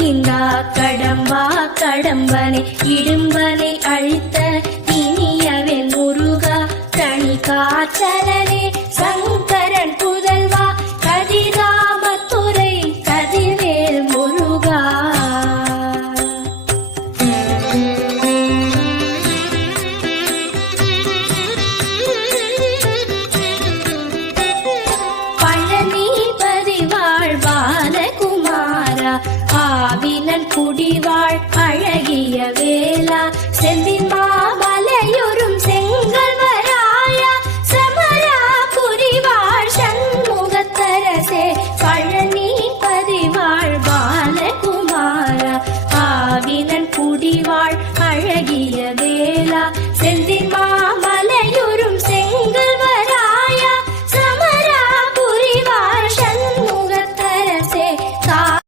நீங்கா கடம்பா கடம்பனை இடும்பனை அழித்த இனியவன் முருகா தனி காச்சலனே சங்கரன் புதல்வா கதிராமத்துறை கதிர்வேல் முருகா. பழனிபதி வாழ்வான குமாரா ஆவினன் குடிவாழ் அழகிய வேலா